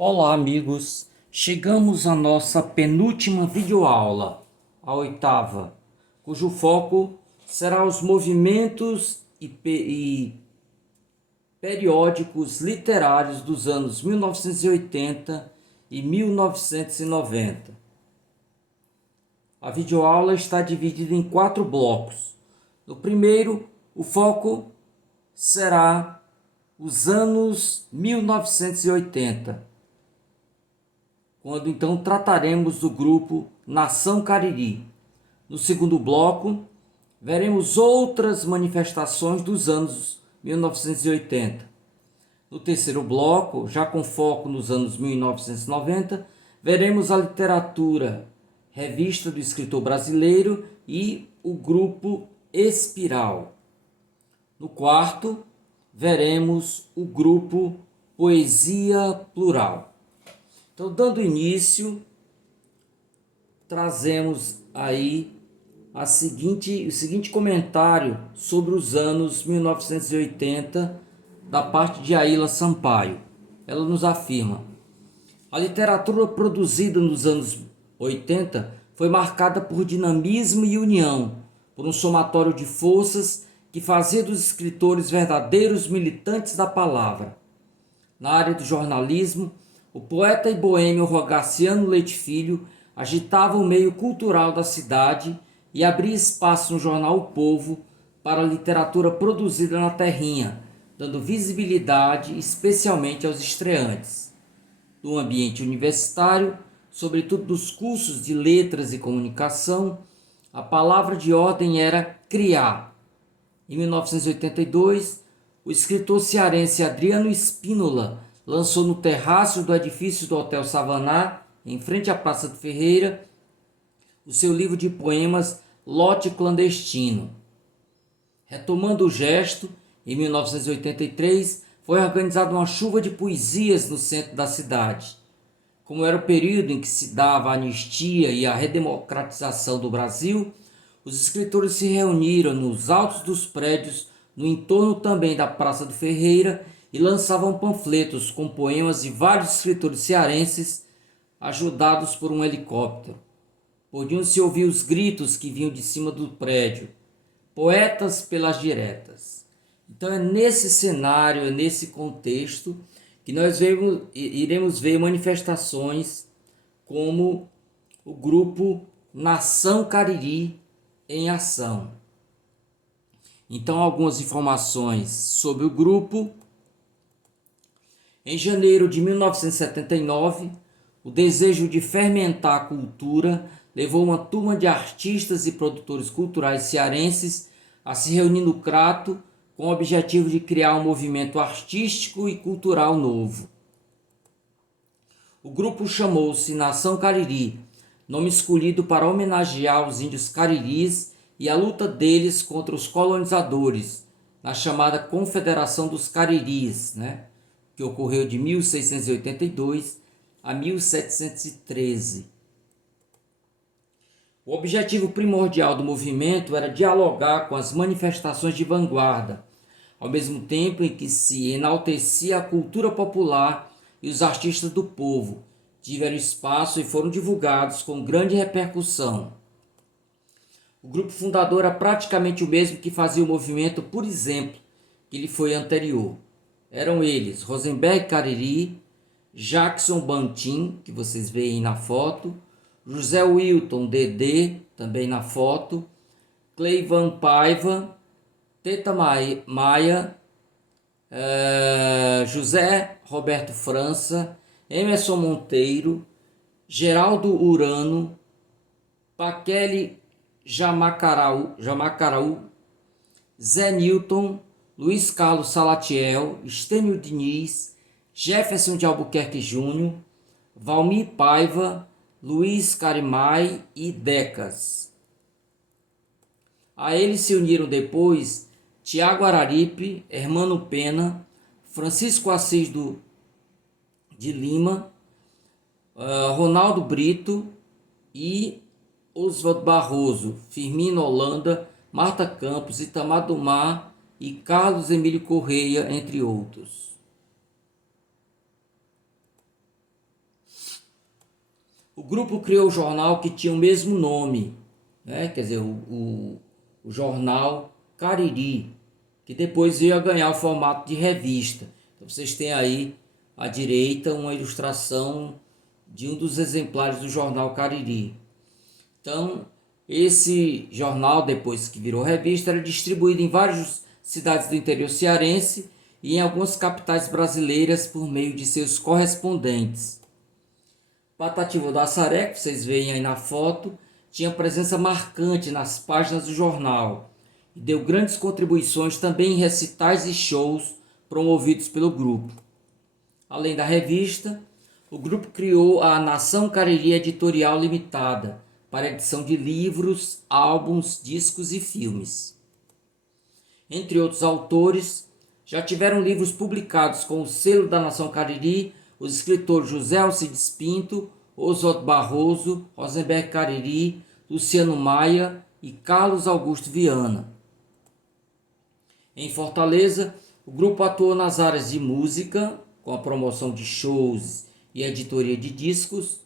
Olá, amigos! Chegamos à nossa penúltima videoaula, a oitava, cujo foco será os movimentos e periódicos literários dos anos 1980 e 1990. A videoaula está dividida em 4 blocos. No primeiro, o foco será os anos 1980. Quando então trataremos do grupo Nação Cariri. No segundo bloco, veremos outras manifestações dos anos 1980. No terceiro bloco, já com foco nos anos 1990, veremos a literatura, revista do escritor brasileiro e o grupo Espiral. No quarto, veremos o grupo Poesia Plural. Então, dando início, trazemos aí o seguinte comentário sobre os anos 1980 da parte de Aila Sampaio. Ela nos afirma: a literatura produzida nos anos 80 foi marcada por dinamismo e união, por um somatório de forças que fazia dos escritores verdadeiros militantes da palavra. Na área do jornalismo, o poeta e boêmio Rogaciano Leite Filho agitava o meio cultural da cidade e abria espaço no jornal O Povo para a literatura produzida na terrinha, dando visibilidade especialmente aos estreantes. No ambiente universitário, sobretudo dos cursos de letras e comunicação, a palavra de ordem era criar. Em 1982, o escritor cearense Adriano Spínola lançou no terraço do edifício do Hotel Savaná, em frente à Praça do Ferreira, o seu livro de poemas Lote Clandestino. Retomando o gesto, em 1983, foi organizada uma chuva de poesias no centro da cidade. Como era o período em que se dava a anistia e a redemocratização do Brasil, os escritores se reuniram nos altos dos prédios, no entorno também da Praça do Ferreira, e lançavam panfletos com poemas de vários escritores cearenses, ajudados por um helicóptero. Podiam-se ouvir os gritos que vinham de cima do prédio: poetas pelas diretas. Então é nesse cenário, é nesse contexto que nós iremos ver manifestações como o grupo Nação Cariri em ação. Então, algumas informações sobre o grupo. Em janeiro de 1979, o desejo de fermentar a cultura levou uma turma de artistas e produtores culturais cearenses a se reunir no Crato com o objetivo de criar um movimento artístico e cultural novo. O grupo chamou-se Nação Cariri, nome escolhido para homenagear os índios cariris e a luta deles contra os colonizadores, na chamada Confederação dos Cariris, que ocorreu de 1682 a 1713. O objetivo primordial do movimento era dialogar com as manifestações de vanguarda, ao mesmo tempo em que se enaltecia a cultura popular e os artistas do povo, tiveram espaço e foram divulgados com grande repercussão. O grupo fundador era praticamente o mesmo que fazia o movimento, por exemplo, que lhe foi anterior. Eram eles Rosenberg Cariri, Jackson Bantim, que vocês veem na foto, José Wilton Dedê, também na foto, Cleivan Paiva, Teta Maia, José Roberto França, Emerson Monteiro, Geraldo Urano, Paquele Jamacaraú, Zé Newton, Luiz Carlos Salatiel, Estênio Diniz, Jefferson de Albuquerque Júnior, Valmir Paiva, Luiz Carimai e Decas. A eles se uniram depois Tiago Araripe, Hermano Pena, Francisco Assis de Lima, Ronaldo Brito e Oswaldo Barroso, Firmino Holanda, Marta Campos, Itamar do Mar e Carlos Emílio Correia, entre outros. O grupo criou o jornal que tinha o mesmo nome, né? Quer dizer, o jornal Cariri, que depois veio a ganhar o formato de revista. Então vocês têm aí à direita uma ilustração de um dos exemplares do jornal Cariri. Então, esse jornal, depois que virou revista, era distribuído em várias cidades do interior cearense e em algumas capitais brasileiras por meio de seus correspondentes. Patativa do Assaré, que vocês veem aí na foto, tinha presença marcante nas páginas do jornal e deu grandes contribuições também em recitais e shows promovidos pelo grupo. Além da revista, o grupo criou a Nação Cariri Editorial Limitada para edição de livros, álbuns, discos e filmes. Entre outros autores, já tiveram livros publicados com o selo da Nação Cariri os escritores José Alcides Pinto, Oswaldo Barroso, Rosenberg Cariri, Luciano Maia e Carlos Augusto Viana. Em Fortaleza, o grupo atuou nas áreas de música, com a promoção de shows e editoria de discos,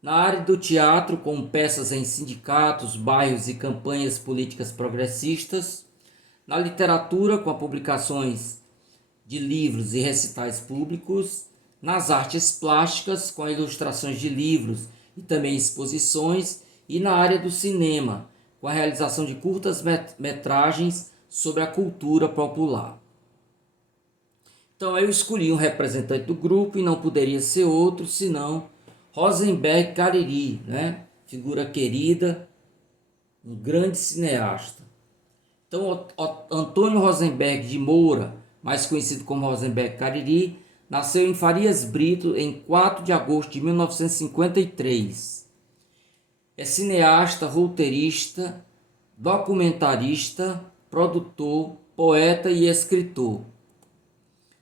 na área do teatro, com peças em sindicatos, bairros e campanhas políticas progressistas, na literatura, com publicações de livros e recitais públicos, nas artes plásticas, com ilustrações de livros e também exposições, e na área do cinema, com a realização de curtas metragens sobre a cultura popular. Então eu escolhi um representante do grupo e não poderia ser outro senão Rosenberg Cariri, né? Figura querida, um grande cineasta. Então Antônio Rosenberg de Moura, mais conhecido como Rosenberg Cariri, nasceu em Farias Brito em 4 de agosto de 1953. É cineasta, roteirista, documentarista, produtor, poeta e escritor.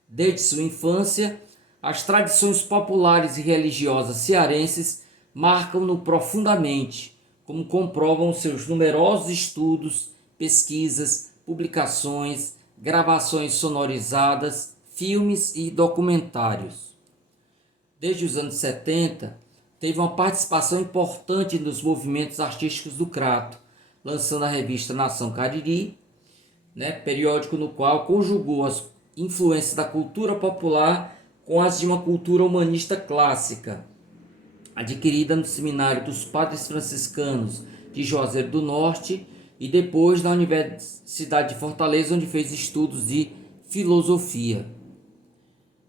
Desde sua infância, as tradições populares e religiosas cearenses marcam-no profundamente, como comprovam seus numerosos estudos, pesquisas, publicações, gravações sonorizadas, filmes e documentários. Desde os anos 70, teve uma participação importante nos movimentos artísticos do Crato, lançando a revista Nação Cariri, periódico no qual conjugou as influências da cultura popular com as de uma cultura humanista clássica, adquirida no Seminário dos Padres Franciscanos de Juazeiro do Norte e depois na Universidade de Fortaleza, onde fez estudos de filosofia.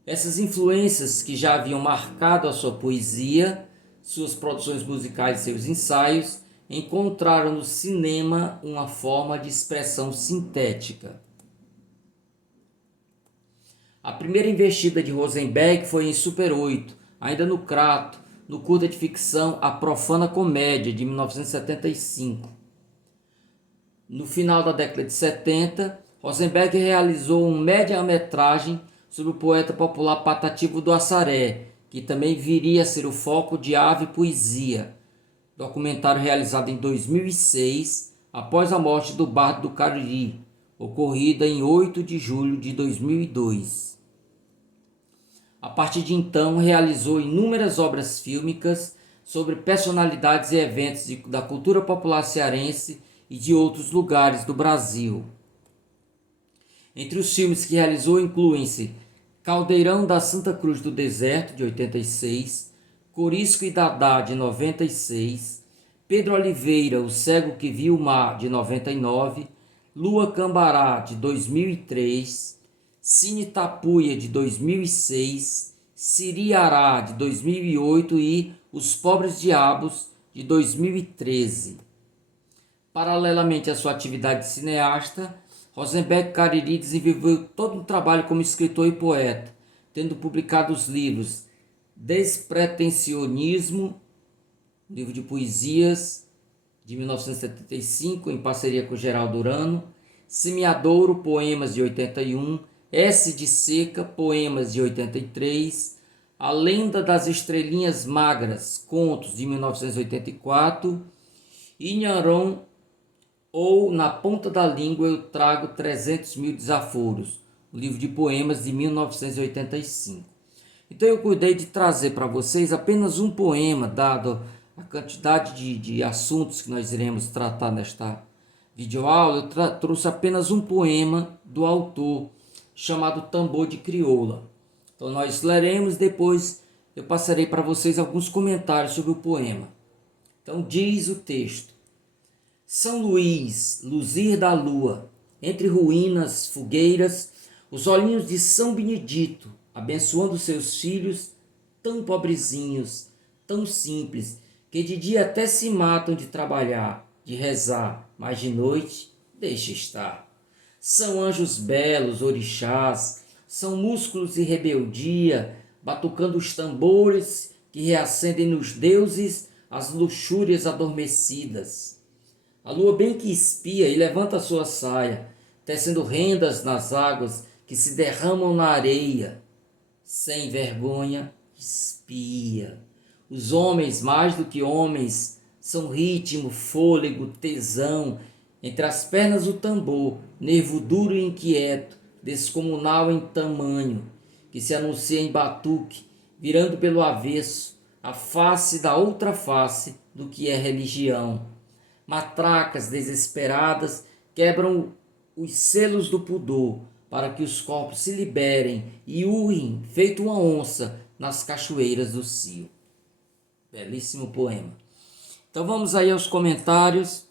Essas influências que já haviam marcado a sua poesia, suas produções musicais e seus ensaios, encontraram no cinema uma forma de expressão sintética. A primeira investida de Rosenberg foi em Super 8, ainda no Crato, no curta de ficção A Profana Comédia, de 1975. No final da década de 70, Rosenberg realizou uma média-metragem sobre o poeta popular Patativa do Assaré, que também viria a ser o foco de Ave Poesia, documentário realizado em 2006, após a morte do bardo do Cariri, ocorrida em 8 de julho de 2002. A partir de então, realizou inúmeras obras fílmicas sobre personalidades e eventos da cultura popular cearense e de outros lugares do Brasil. Entre os filmes que realizou incluem-se Caldeirão da Santa Cruz do Deserto, de 86, Corisco e Dadá, de 96, Pedro Oliveira, O Cego que Viu o Mar, de 99, Lua Cambará, de 2003, Cine Tapuia, de 2006, Siriará, de 2008 e Os Pobres Diabos, de 2013. Paralelamente à sua atividade de cineasta, Rosenberg Cariri desenvolveu todo um trabalho como escritor e poeta, tendo publicado os livros Despretensionismo, livro de poesias, de 1975, em parceria com Geraldo Urano, Semeadouro, poemas, de 81, S de Seca, poemas, de 83, A Lenda das Estrelinhas Magras, contos, de 1984, Inharon, ou Na Ponta da Língua Eu Trago 300 Mil Desaforos, um livro de poemas de 1985. Então eu cuidei de trazer para vocês apenas um poema, dado a quantidade de assuntos que nós iremos tratar nesta videoaula. Eu trouxe apenas um poema do autor, chamado Tambor de Crioula. Então nós leremos, depois eu passarei para vocês alguns comentários sobre o poema. Então diz o texto: São Luís, luzir da lua, entre ruínas, fogueiras, os olhinhos de São Benedito, abençoando seus filhos, tão pobrezinhos, tão simples, que de dia até se matam de trabalhar, de rezar, mas de noite deixa estar. São anjos belos, orixás, são músculos e rebeldia, batucando os tambores que reacendem nos deuses as luxúrias adormecidas. A lua bem que espia e levanta sua saia, tecendo rendas nas águas que se derramam na areia. Sem vergonha, espia. Os homens, mais do que homens, são ritmo, fôlego, tesão. Entre as pernas o tambor, nervo duro e inquieto, descomunal em tamanho, que se anuncia em batuque, virando pelo avesso, a face da outra face do que é religião. Matracas desesperadas quebram os selos do pudor, para que os corpos se liberem e urrem, feito uma onça, nas cachoeiras do cio. Belíssimo poema. Então vamos aí aos comentários.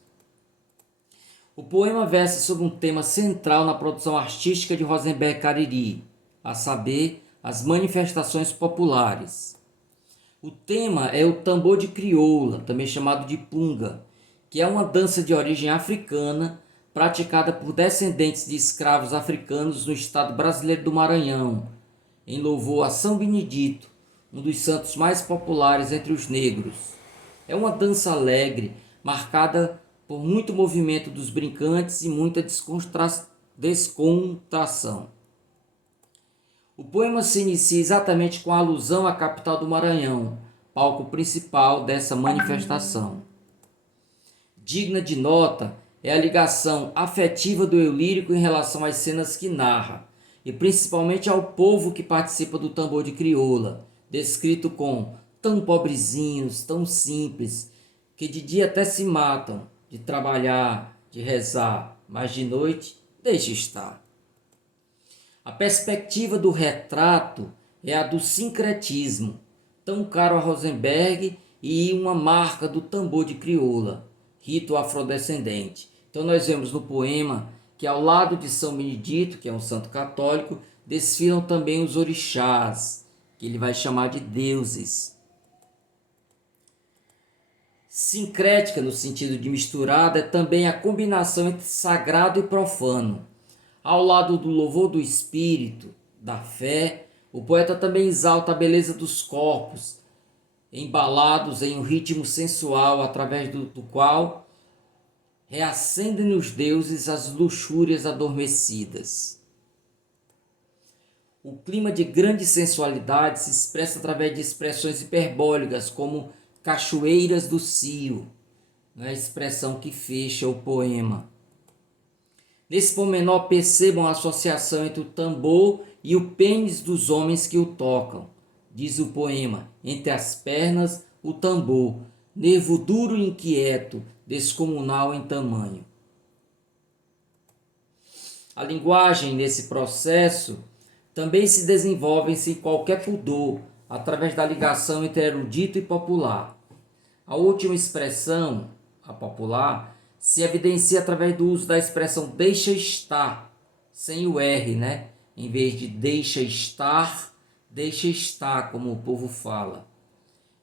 O poema versa sobre um tema central na produção artística de Rosenberg Cariri, a saber, as manifestações populares. O tema é o tambor de crioula, também chamado de punga, que é uma dança de origem africana praticada por descendentes de escravos africanos no estado brasileiro do Maranhão, em louvor a São Benedito, um dos santos mais populares entre os negros. É uma dança alegre, marcada por muito movimento dos brincantes e muita descontração. O poema se inicia exatamente com a alusão à capital do Maranhão, palco principal dessa manifestação. Digna de nota é a ligação afetiva do eu lírico em relação às cenas que narra, e principalmente ao povo que participa do tambor de crioula, descrito com tão pobrezinhos, tão simples, que de dia até se matam, de trabalhar, de rezar, mas de noite deixa estar. A perspectiva do retrato é a do sincretismo, tão caro a Rosenberg e uma marca do tambor de crioula, rito afrodescendente. Então nós vemos no poema que ao lado de São Benedito, que é um santo católico, desfilam também os orixás, que ele vai chamar de deuses. Sincrética, no sentido de misturada, é também a combinação entre sagrado e profano. Ao lado do louvor do espírito, da fé, o poeta também exalta a beleza dos corpos, embalados em um ritmo sensual, através do qual reacendem nos deuses as luxúrias adormecidas. O clima de grande sensualidade se expressa através de expressões hiperbólicas, como cachoeiras do cio, a expressão que fecha o poema. Nesse pormenor percebam a associação entre o tambor e o pênis dos homens que o tocam. Diz o poema: entre as pernas o tambor, nervo duro e inquieto, descomunal em tamanho. A linguagem nesse processo também se desenvolve sem qualquer pudor, através da ligação entre erudito e popular. A última expressão, a popular, se evidencia através do uso da expressão deixa estar, sem o R, Em vez de deixa estar, como o povo fala.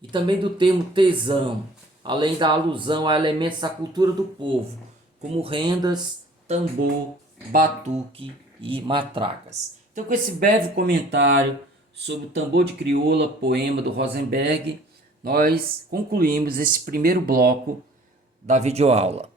E também do termo tesão, além da alusão a elementos da cultura do povo, como rendas, tambor, batuque e matracas. Então, com esse breve comentário sobre o tambor de crioula, poema do Rosenberg, nós concluímos esse primeiro bloco da videoaula.